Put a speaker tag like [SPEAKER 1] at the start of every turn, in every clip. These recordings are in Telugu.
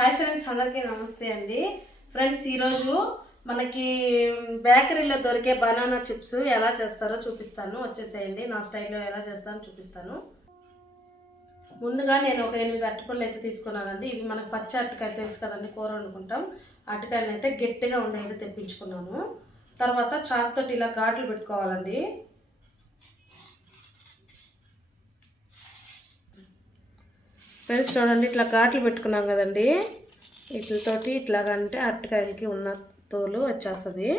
[SPEAKER 1] హాయ్ ఫ్రెండ్స్ అందరికీ నమస్తే అండి. ఫ్రెండ్స్ ఈరోజు మనకి బేకరీలో దొరికే బనానా చిప్స్ ఎలా చేస్తారో చూపిస్తాను. వచ్చేసేయండి నా స్టైల్లో ఎలా చేస్తానో చూపిస్తాను. ముందుగా నేను ఒక ఎనిమిది అరటిపళ్ళు అయితే తీసుకున్నానండి. ఇవి మనకు పచ్చి అరటికాయ తెలుసు కదండి కూర వండుకుంటాం. అరటికాయలు అయితే గట్టిగా ఉండేది తెప్పించుకున్నాను. తర్వాత చాక్ తోటి ఇలా ఘాట్లు పెట్టుకోవాలండి. ఫ్రెండ్స్ చూడండి ఇట్లా ఘాట్లు పెట్టుకున్నాం కదండి. వీటితోటి ఇట్లాగంటే అరటికాయలకి ఉన్న తోలు వచ్చేస్తుంది.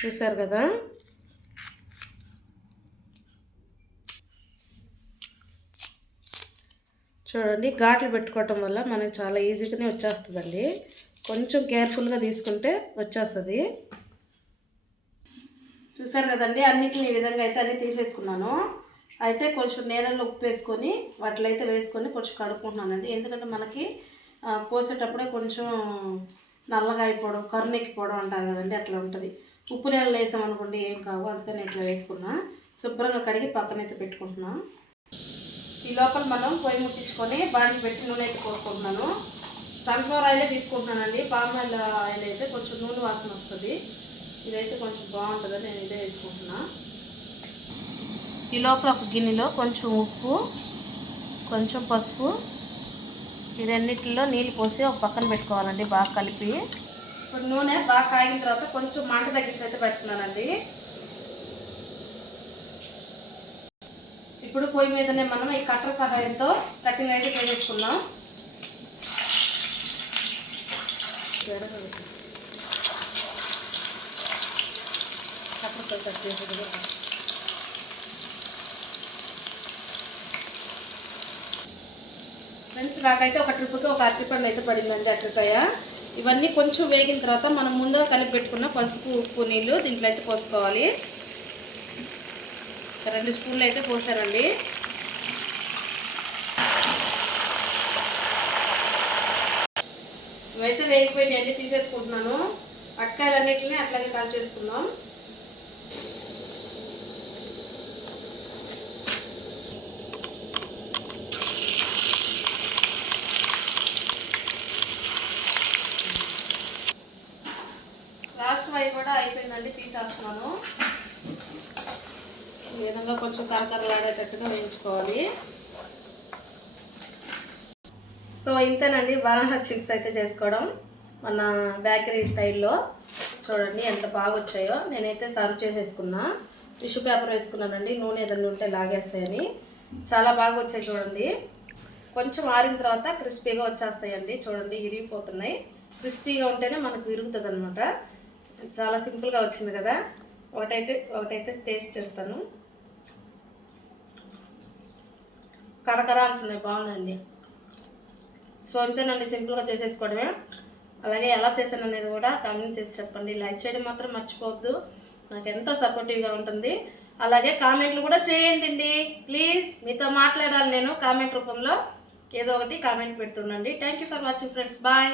[SPEAKER 1] చూసారు కదా? చూడండి ఘాట్లు పెట్టుకోవటం వల్ల మనకి చాలా ఈజీగానే వచ్చేస్తుందండి. కొంచెం కేర్ఫుల్గా తీసుకుంటే వచ్చేస్తుంది. చూసారు కదండి అన్నిటిని ఈ విధంగా అయితే అన్ని తీసేసుకున్నాను. అయితే కొంచెం నీళ్ళలో ఉప్పు వేసుకొని వాటిలో అయితే వేసుకొని కొంచెం కడుక్కుంటున్నానండి. ఎందుకంటే మనకి పోసేటప్పుడే కొంచెం నల్లగా అయిపోవడం కరునెక్కిపోవడం అంటారు కదండి అట్లా ఉంటుంది. ఉప్పు నీళ్ళు వేసామనుకోండి ఏం కావు అందుకని ఇట్లా వేసుకున్నా. శుభ్రంగా కడిగి పక్కనైతే పెట్టుకుంటున్నా. ఈ లోపల మనం పొయ్యి ముట్టించుకొని బాండి పెట్టి నూనె అయితే పోసుకుంటున్నాను. సన్ఫ్లవర్ ఆయిలే తీసుకుంటున్నానండి. పామ్ ఆయిల్ ఆయిల్ అయితే కొంచెం నూనె వాసన వస్తుంది. ఇదైతే కొంచెం బాగుంటుందని నేను ఇదే వేసుకుంటున్నాను ఈ లోపల ఒక గిన్నెలో కొంచెం ఉప్పు కొంచెం పసుపు ఈ రెండింటిలో నీళ్ళు పోసి ఒక పక్కన పెట్టుకోవాలండి బాగా కలిపి. ఇప్పుడు నూనె బాగా కాగిన తర్వాత కొంచెం మంట తగ్గించి అయితే పెట్టుకున్నానండి ఇప్పుడు పొయ్యి మీదనే మనం ఈ కట్టర్ సహాయంతో కట్టింగ్ అయితే చేసేసుకున్నాం కట్టర్తో కట్ చేసేది ఫ్రెండ్స్ నాకైతే ఒక ట్రిప్కి ఒక అరటిపండు అయితే పడిందండి అరటికాయ ఇవన్నీ కొంచెం వేగిన తర్వాత మనం ముందుగా కలిపి పెట్టుకున్న పసుపు ఉప్పు నీళ్ళు దీంట్లో అయితే పోసుకోవాలి. రెండు స్పూన్లు అయితే పోసానండి. ఇవైతే వేగిపోయి అన్ని తీసేసుకుంటున్నాను. అట్కాయలన్నిటిని అట్లాగే కాల్ చేసుకుందాం లాస్ట్ కూడా అయిపోయిందండి తీసేస్తున్నాను. ఈ విధంగా కొంచెం కరకరలాడేటట్టుగా వేయించుకోవాలి. సో ఇంతేనండి బనానా చిప్స్ అయితే చేసుకోవడం మన బేకరీ స్టైల్లో. చూడండి ఎంత బాగా వచ్చాయో. నేనైతే సర్వ్ చేసేసుకున్నా. టిష్యూ పేపర్ వేసుకున్నానండి. నూనె ఏదైనా ఉంటే లాగేస్తాయని. చాలా బాగా వచ్చాయి చూడండి. కొంచెం ఆరిన తర్వాత క్రిస్పీగా వచ్చేస్తాయండి. చూడండి ఇరిగిపోతున్నాయి క్రిస్పీగా ఉంటేనే మనకు విరుగుతుంది అనమాట చాలా సింపుల్గా వచ్చింది కదా. ఒకటైతే ఒకటైతే టేస్ట్ చేస్తాను. కరకర అంటున్నాయి బాగుందండి సో అంతేనండి సింపుల్గా చేసేసుకోవడమే. అలాగే ఎలా చేశాను అనేది కూడా కామెంట్ చేసి చెప్పండి. లైక్ చేయడం మాత్రం మర్చిపోవద్దు. నాకు ఎంతో సపోర్టివ్గా ఉంటుంది. అలాగే కామెంట్లు కూడా చేయండి ప్లీజ్ మీతో మాట్లాడాలి నేను. కామెంట్ రూపంలో ఏదో ఒకటి comment పెడుతుండండి. Thank you for watching friends bye